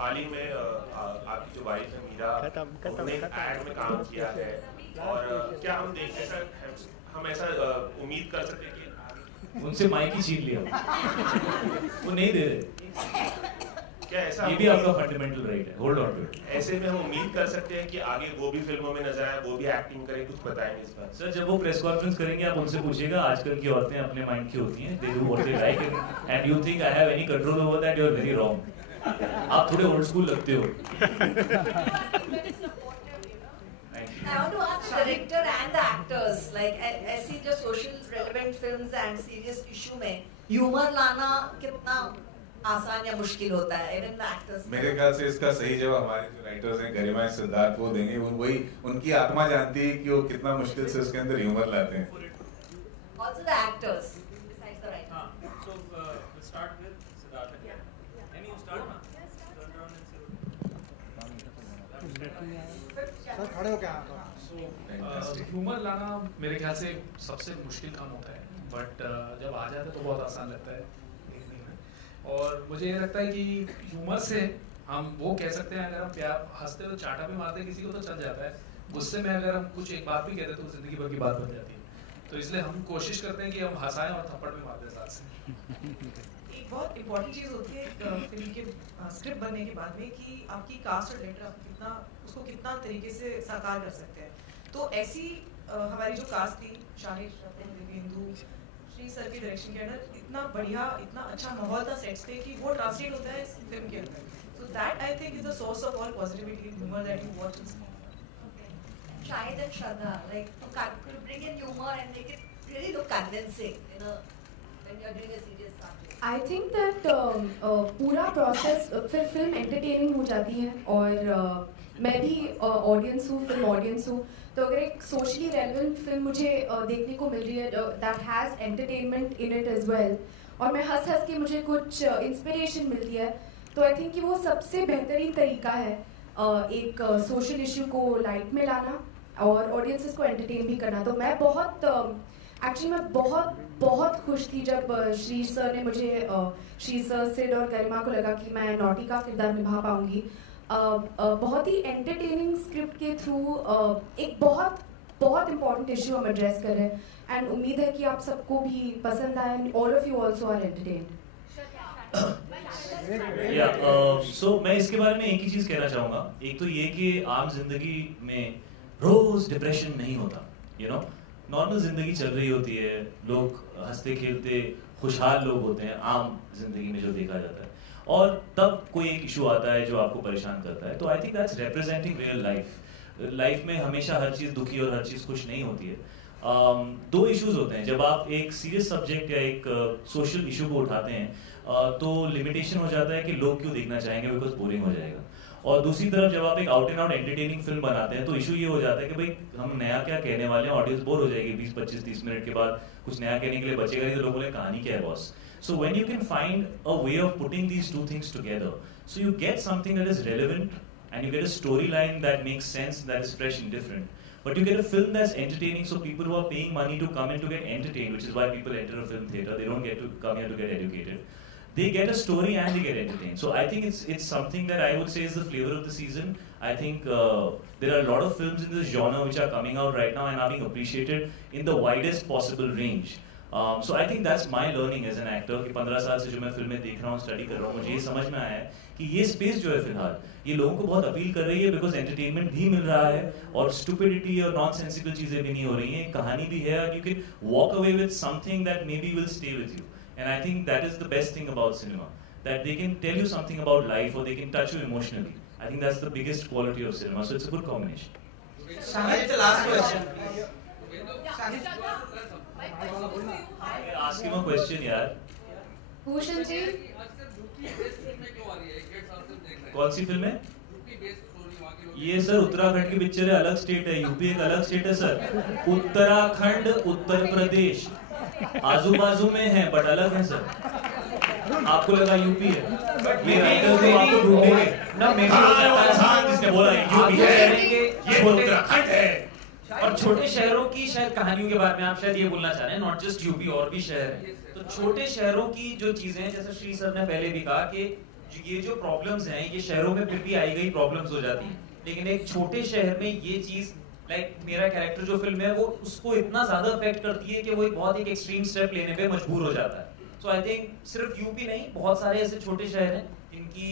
हाल ही में आपकी जो वाइफ है मीरा, उन्होंने एक एड में काम किया है, और क्या हम देखते हैं, हम ऐसा उम्मीद कर सकते हैं कि उनसे माइक ही छीन लिया, वो नहीं दे रहे। क्या ऐसा ये भी आपका फंडामेंटल राइट है, होल्ड ऑन टू इट। ऐसे में हम उम्मीद कर सकते हैं कि आगे वो भी फिल्मों में नजर आए, वो भी एक्टिंग करें, कुछ बताएंगे इस बार? सर, जब वो प्रेस कॉन्फ्रेंस करेंगे आप उनसे पूछिएगा। आजकल की औरतें अपने माइंड की होती हैं, they do what they like, and you think I have any control over that, you are very wrong. आप थोड़े ओल्ड स्कूल लगते हो। I want to ask the director and the actors, like ऐसी जो social relevant films and serious issue में humor लाना कितना आसान या मुश्किल होता है, even the actors? मेरे ख्याल से इसका सही जवाब हमारे जो राइटर्स हैं, गरिमा सिद्धार्थ, वो देंगे। वही उनकी आत्मा जानती है कि वो कितना मुश्किल से उसके अंदर ह्यूमर लाते हैं। Also the actors, besides the writers. So we'll start with Siddharth. Can you start now? Turn around and sir खड़े हो क्या? ह्यूमर लाना मेरे ख्याल से सबसे मुश्किल काम होता है, बट जब आ जाता है तो बहुत आसान लगता है देखने में। और मुझे ये लगता है कि ह्यूमर से हम वो कह सकते हैं, अगर हम प्यार हंसते हुए चाटा भी मारते किसी को तो चल जाता है, गुस्से में अगर हम कुछ एक बात भी कहते तो जिंदगी भर की बात बन जाती है। तो इसलिए हम कोशिश करते हैं कि हम हंसाएं और थप्पड़ भी मारते साथ से। एक बहुत इम्पोर्टेंट चीज़ होती है फिल्म के स्क्रिप्ट बनने के बाद में कि आपकी कास्ट और डायरेक्टर उसको कितना तरीके से साकार कर सकते हैं। तो ऐसी हमारी जो कास्ट थी, शाहिद, दिव्येंदु, श्री सर के डायरेक्शन के अंदर इतना बढ़िया, इतना अच्छा माहौल था सेट्स पे कि वो ट्रांसलेट होता है इस फिल्म के अंदर। So that I think is the source of all positivity and humor that you watch and see. Shahid and Shraddha, like to bring in humor and make it really look convincing, you know, when you're doing a serious subject. I think that पूरा process फिर film entertaining हो जाती है, और मैं भी audience हूँ, film audience हूँ। तो अगर एक सोशली रेलेवेंट फिल्म मुझे देखने को मिल रही है that has entertainment in it as well, और मैं हंस हंस के मुझे कुछ इंस्पिरेशन मिलती है, तो आई थिंक कि वो सबसे बेहतरीन तरीका है एक सोशल इशू को लाइट में लाना और ऑडियंसेस को एंटरटेन भी करना। तो मैं मैं बहुत खुश थी जब श्री सर ने मुझे श्री सर, सिड और गरिमा को लगा कि मैं नॉटी का किरदार निभा पाऊंगी। बहुत ही एंटरटेनिंग स्क्रिप्ट के थ्रू एक बहुत इम्पोर्टेंट इशू हम एड्रेस कर रहे हैं, एंड उम्मीद है कि आप सबको भी पसंद आए, and all of you also are entertained. So मैं इसके बारे में एक ही चीज कहना चाहूंगा। एक तो ये कि आम जिंदगी में रोज डिप्रेशन नहीं होता, यू नो, नॉर्मल जिंदगी चल रही होती है, लोग हंसते खेलते खुशहाल लोग होते हैं आम जिंदगी में जो देखा जाता है, और तब कोई एक इशू आता है जो आपको परेशान करता है। तो I think that's representing real life में हमेशा हर चीज दुखी और हर चीज खुश नहीं होती है। दो इश्यूज होते हैं जब आप एक सीरियस सब्जेक्ट या एक सोशल इशू को उठाते हैं, तो लिमिटेशन हो जाता है कि लोग क्यों देखना चाहेंगे, बिकॉज बोरिंग हो जाएगा। और दूसरी तरफ जब आप एक out and out entertaining film बनाते हैं तो इशू ये हो जाता है कि भाई हम नया क्या कहने वाले हैं, ऑडियंस बोर हो जाएगी 20, 25, 30 मिनट के बाद, कुछ नया कहने के लिए बचेगा नहीं, तो लोगों ने कहानी क्या है boss. So when you can find a way of putting these two things together, so you get something that is relevant and you get a storyline that makes sense, that is fresh and different. But you get a film that's entertaining, so people who are paying money to come in to get entertained, which is why people enter a film theater, they don't get to come here to get educated. They get a story and they get entertained. So I think it's something that I would say is the flavor of the season. I think there are a lot of films in this genre which are coming out right now and are being appreciated in the widest possible range. So I think that's my learning as an actor कि 15 साल से जो मैं फिल्में देख रहा हूँ, study कर रहा हूँ, मुझे ये समझ में आया है कि ये स्पेस जो है फिलहाल ये लोगों को बहुत अपील कर रही है, बिकॉज एंटरटेनमेंट भी मिल रहा है और स्टुपिडिटी और नॉन सेंसिबल चीजें भी नहीं हो रही हैं, कहानी भी है, और you can walk away with something that maybe will stay with you, and I think that is the best thing about cinema, that they can tell you something about life और they can touch you emotionally. I think that's the biggest quality of cinema, so it's a good combination. Shahid, the last question. Ask him a question, यार. भूषण जी, कौन सी film है ये sir? Uttarakhand की picture है, अलग state है, UP एक अलग स्टेट है सर. उत्तराखंड उत्तर प्रदेश आजू बाजू में है बट अलग है सर. आपको लगा यूपी है, ये राइटर्स तो आपको ढूंढेंगे ना. जिसने बोला यूपी है, ये उत्तराखंड है. और छोटे शहरों की शायद कहानियों के बारे में आप शायद ये बोलना चाह रहे हैं, नॉट जस्ट यूपी, और भी शहर हैं. तो छोटे शहरों की जो चीजें हैं, जैसे श्री सर ने पहले भी कहा कि ये जो प्रॉब्लम्स हैं ये शहरों में फिर भी आई गई प्रॉब्लम्स हो जाती हैं, लेकिन एक छोटे शहर में ये चीज लाइक मेरा कैरेक्टर जो फिल्म है वो उसको इतना ज्यादा अफेक्ट करती है कि वो एक बहुत एक एक्सट्रीम स्टेप लेने पे मजबूर हो जाता है। सो आई थिंक सिर्फ यूपी नहीं, बहुत सारे ऐसे छोटे शहर हैं जिनकी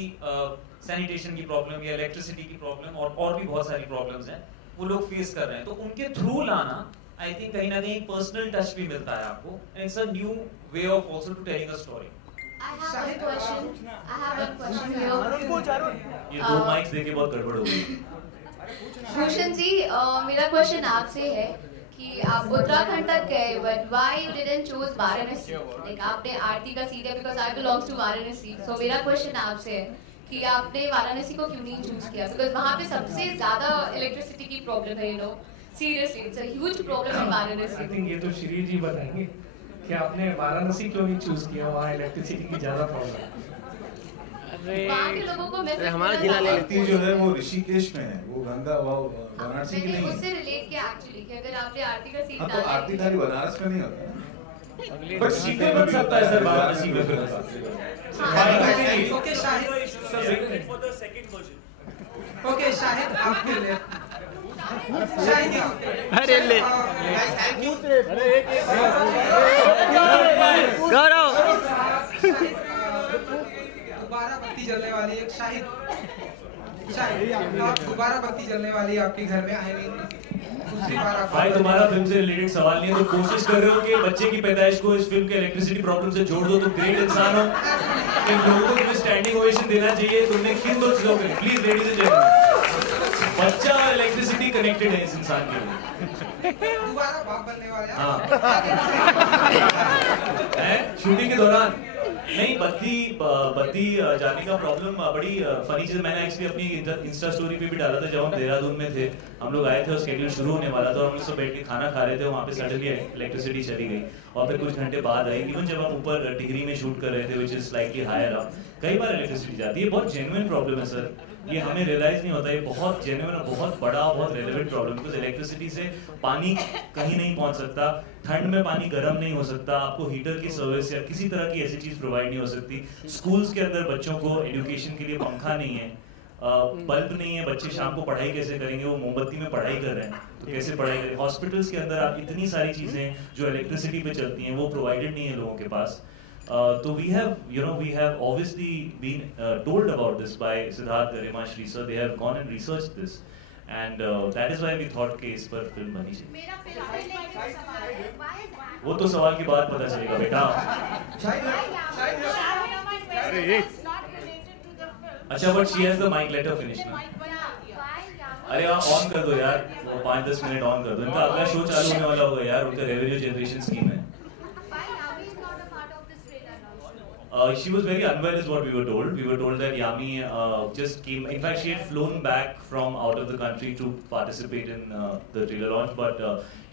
सैनिटेशन की प्रॉब्लम या इलेक्ट्रिसिटी की प्रॉब्लम और भी बहुत सारी प्रॉब्लम्स हैं वो लोग फेस कर रहे हैं। तो उनके थ्रू लाना आई थिंक कहीं ना कहीं एक पर्सनल टच भी मिलता है आपको, and it's a new way of also to telling a story. I have one question here. ये दो माइक्स देके बहुत गड़बड़ हो गई। भूषण जी, मेरा क्वेश्चन आपसे है कि आप उत्तराखंड तक गए, but why you didn't choose Varanasi? Like आपने आरती का सीट है because I belongs to Varanasi. So मेरा क्वेश्चन आपसे है कि आपने वाराणसी को क्यों नहीं चूज किया? Because वहाँ पे सबसे ज्यादा इलेक्ट्रिसिटी की प्रॉब्लम है, you know. Seriously, it's a huge problem in Varanasi. I think ये तो श्री जी बताएंगे कि आपने वाराणसी क्यों नहीं चूज किया, वहाँ इलेक्ट्रिसिटी की ज्यादा प्रॉब्लम है। वहाँ के लोगों को मैसेज हमारा जिला आरती जो है वो ऋषिकेश में है, वो गंगा वाराणसी की नहीं है। उससे रिलेट किया एक्चुअली कि अगर आपने आरती का सीट हाँ तो आरती खाली बनारस में नहीं होता, बट सीक्वल बन सकता है सर वाराणसी में फिर। Okay Shahid, for the second version. Okay Shahid आपके लिए शाहिद, अरे ले गौरव दोबारा बत्ती जलने वाली एक शाहिद आप दोबारा बत्ती जलने वाली आपके घर में आएंगे दूसरी बार आप। भाई तुम्हारा फिल्म से रिलेटेड सवाल नहीं है, तो कोशिश कर रहे हो कि बच्चे की पैदाइश को इस फिल्म के इलेक्ट्रिसिटी प्रॉब्लम से जोड़ दो, तो ग्रेट इंसान हो। इन लोगों को तुम्हें स्टैंडिंग ओवेशन देना चाहिए। तुमने किन दो चीजों पे प्लीज लेडीज एंड जेंटलमैन, बच्चा और इलेक्ट्रिसिटी कनेक्टेड है इस इंसान के लिए। दोबारा बाप बनने वाले हैं शूटिंग के दौरान नहीं बत्ती जाने का प्रॉब्लम बड़ी फनी चीज। मैंने एक्चुअली अपनी इंस्टा स्टोरी पे भी डाला था। जब हम देहरादून में थे, हम लोग आए थे और स्केड्यूल शुरू होने वाला था, हम लोग सब बैठ के खाना खा रहे थे, वहाँ पे सडनली इलेक्ट्रिसिटी चली गई और फिर कुछ घंटे बाद आई। इवन जब हम ऊपर टिहरी में शूट कर रहे थे which is slightly higher up, कई बार इलेक्ट्रिसिटी जाती है। बहुत जेन्युइन प्रॉब्लम है सर, ये हमें रियलाइज नहीं होता। ये बहुत जेन्युइन और बहुत बड़ा बहुत रेलेवेंट प्रॉब्लम, बिकॉज इलेक्ट्रिसिटी से पानी कहीं नहीं पहुंच सकता, ठंड में पानी गर्म नहीं हो सकता, आपको हीटर की सर्विस या किसी तरह की ऐसी चीज प्रोवाइड नहीं हो सकती। स्कूल्स के अंदर बच्चों को एजुकेशन के लिए पंखा नहीं है, बल्ब नहीं है, बच्चे शाम को पढ़ाई कैसे करेंगे? वो मोमबत्ती में पढ़ाई कर रहे हैं तो कैसे पढ़ाई करें? हॉस्पिटल्स के अंदर आप इतनी सारी चीजें जो इलेक्ट्रिसिटी पे चलती हैं वो प्रोवाइडेड नहीं है लोगों के पास। So we have obviously been told about this by Siddharth, Garima, Shri sir. They have gone and researched this, and that is why we thought कि इस पर फिल्म बनी चाहिए। वो तो सवाल के बाद पता चलेगा बेटा। अच्छा, but she has the mic. Let her finish ना। अरे आप ऑन कर दो यार, 5-10 मिनट ऑन कर दो। इनका अगला शो चालू होने वाला होगा यार, उनका रेवेन्यू जनरेशन स्कीम है। She was very unwell is what we were told. We were told that Yami just came. In fact, she had flown back from out of the country to participate in the trailer launch, but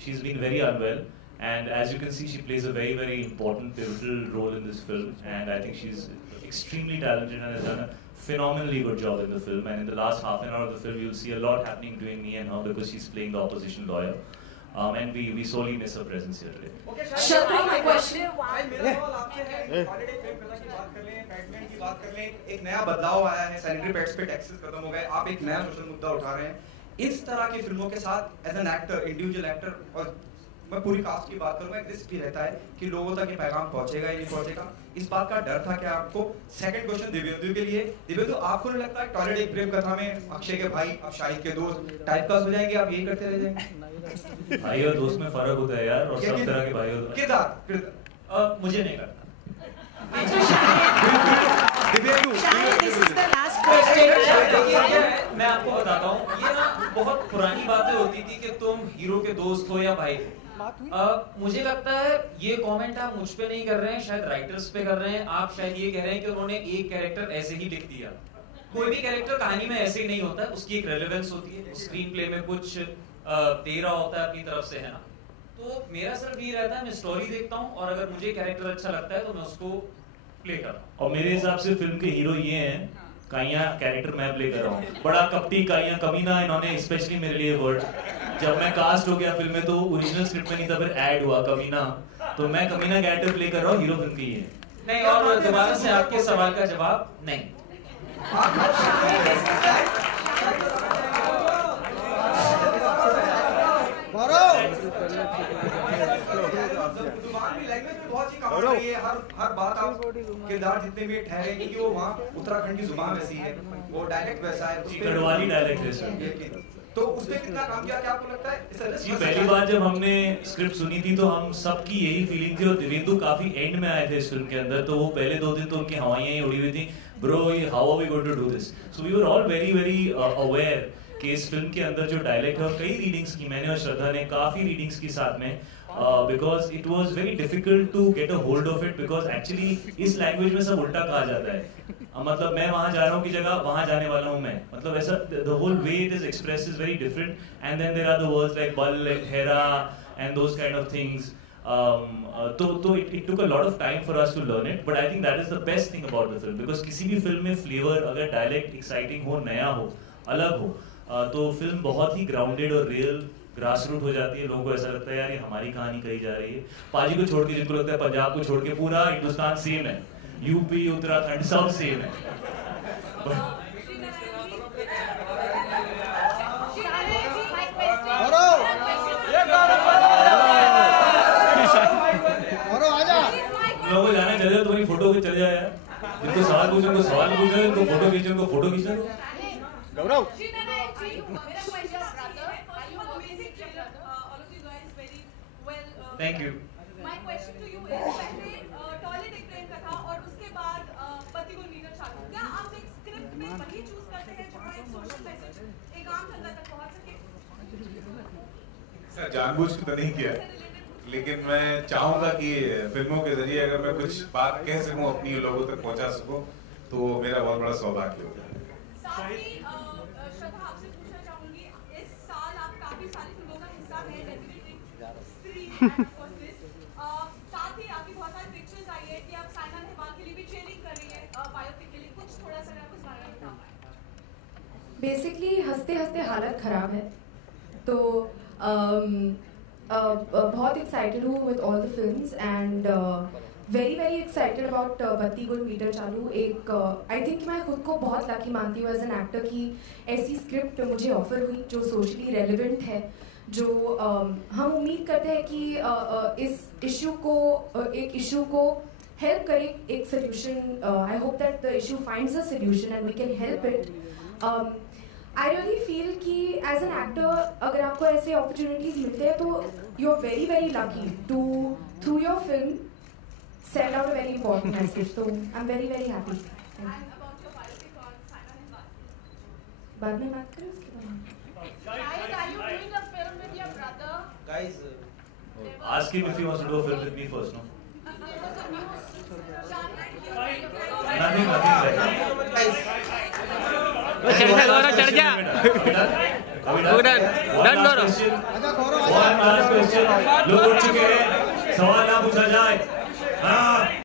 she's been very unwell. And as you can see, she plays a very, very important, pivotal role in this film. And I think she's extremely talented and has done a phenomenally good job in the film. And in the last half an hour of the film, you'll see a lot happening between me and her because she's playing the opposition lawyer. And we sorely miss her presence here today. Okay, Shatra, my question. मेरा सवाल आपसे है, holiday film colour की बात कर लें, Batman की बात कर लें, एक नया बदलाव आया है, सैनिटरी पैड्स पे टैक्सेस खत्म हो गए, आप एक नया सोशल मुद्दा उठा रहे हैं। इस तरह की फिल्मों के साथ as an actor, individual actor, और मैं पूरी कास्ट की बात करूंगा, एक रिस्क भी रहता है कि लोगों तक ये पैगाम पहुंचेगा या नहीं पहुंचेगा। इस बात का डर था क्या आपको? सेकंड क्वेश्चन दिव्येंदु के लिए। दिव्येंदु, आपको नहीं लगता है टॉयलेट एक प्रेम कथा में अक्षय के भाई अब शाहिद के दोस्त टाइपकास्ट हो जाएंगे, आप यही करते रह जाएंगे? भाई और दोस्त में फर्क होता है यार, और सब तरह के भाई होते हैं। किरदार मुझे नहीं लगता। मैं आपको बताता हूँ, ये ना बहुत पुरानी बातें होती थी कि तुम हीरो के दोस्त हो या भाई। मुझे लगता है ये कमेंट आप मुझ पे नहीं कर रहे हैं, शायद राइटर्स पे कर रहे हैं। आप शायद ये कह रहे हैं कि उन्होंने एक कैरेक्टर ऐसे ही लिख दिया। कोई भी कैरेक्टर कहानी में ऐसे ही नहीं होता, उसकी एक रेलेवेंस होती है, स्क्रीन प्ले में कुछ दे रहा होता है अपनी तरफ से, है ना। तो मेरा सिर्फ ये रहता है, मैं स्टोरी देखता हूँ और अगर मुझे कैरेक्टर अच्छा लगता है तो मैं उसको प्ले करता हूँ। और मेरे हिसाब से फिल्म के हीरो ये हैं, काइया कैरेक्टर मैं प्ले कर रहा हूँ, बड़ा कपटी काइया कमीना। इन्होंने स्पेशली मेरे लिए वर्ड, जब मैं कास्ट हो गया फिल्म में तो ओरिजिनल स्क्रिप्ट में नहीं था, फिर ऐड हुआ कमीना, तो मैं कमीना कैरेक्टर प्ले कर रहा हूँ, हीरो फिल्म की है। नहीं, और दोबारा से आपके सवाल का जवाब नहीं। हर बात आप किरदार जितने भी ठहरे क्योंकि वो वहाँ उत्तराखंड की जुबान वैसी है, वो डायलेक्ट वैसा है, गढ़वाली डायलेक्ट है। तो उस पे कितना काम किया, क्या आपको लगता है? जी पहली बार जब हमने स्क्रिप्ट सुनी थी तो हम सबकी यही फीलिंग थी, और देवेंदु काफी एंड में आए थे इस फिल्म के अंदर, तो वो पहले 2 दिन तो उनकी हवाइयां ही उड़ी हुई थी, bro how are we going to do this. So we were all very very aware कि इस फिल्म के अंदर जो डायलेक्ट है, और कई रीडिंग्स की मैंने और श्रद्धा ने काफी रीडिंग्स की साथ में, because it was very difficult to get a hold of it, because actually इस लैंग्वेज में सब उल्टा कहा जाता है। मतलब मैं वहाँ जा रहा हूँ की जगह वहाँ जाने वाला हूँ मैं, मतलब ऐसा the whole way it is expressed is very different, and then there are the words like bal and hera and those kind of things. तो it took a lot of time for us to learn it, but I think that is the best thing about the film, because किसी भी film में flavour अगर dialect exciting हो, नया हो, अलग हो, तो फिल्म बहुत ही ग्राउंडेड और रियल ग्रास रूट हो जाती है। लोगों को ऐसा लगता है यार ये हमारी कहानी कही जा रही है। पाजी को छोड़ के जिनको लगता है पंजाब को छोड़ के पूरा हिंदुस्तान सेम है, यूपी उत्तराखंड सब सेम है। लोगों को जाना चले तो वही फोटो चले जाए यार, जिनको सवाल पूछो उनको सवाल पूछो, जिनको फोटो खींचो उनको फोटो खींचो। गौरव Thank you. My question to you is, पहले टॉयलेट एक प्रेम कथा और उसके बाद पतिगुण मीटर चालू, क्या आप एक स्क्रिप्ट में वही चूज करते हैं जहाँ एक सोशल मैसेज एक आम जनता तक पहुँच सके? सर जानबूझ के तो नहीं किया, लेकिन मैं चाहूँगा कि फिल्मों के जरिए अगर मैं कुछ बात कह सकूँ, अपनी लोगों तक पहुँचा सकूँ, तो मेरा बहुत बड़ा सौभाग्य होगा। साथ ही श्रद्धा आपसे पूछना चाहूँगी, इस साल आप काफी सारी फिल्मों का हिस्सा हैं, साथ ही आपकी बहुत सारी पिक्चर्स आई है कि आप साइना नेहवाल के लिए भी ट्रेनिंग कर रही है बायोपिक के लिए, कुछ थोड़ा सा आप उस बारे में बताओ। बेसिकली हंसते हंसते हालत ख़राब है, तो बहुत एक्साइटेड हूँ with all the films, and very very excited about बत्ती गुल मीटर चालू। एक आई थिंक मैं खुद को बहुत लकी मानती हूँ एज एन एक्टर की ऐसी स्क्रिप्ट मुझे ऑफर हुई जो सोशली रेलिवेंट है, जो हम उम्मीद करते हैं कि इस इशू को हेल्प करे एक solution. I hope that the issue finds a solution and we can help it. I really feel कि एज एन एक्टर अगर आपको ऐसे अपॉर्चुनिटीज मिलते हैं तो you are very very lucky to through your film send out a very important message, तो I am very very happy. बाद में बात करें उसके बारे में। Guys, ask him if he wants to do a film with me first, no? Nothing. चढ़ जा। One last question. लोग उठ चुके हैं, सवाल ना पूछा जाए। हाँ।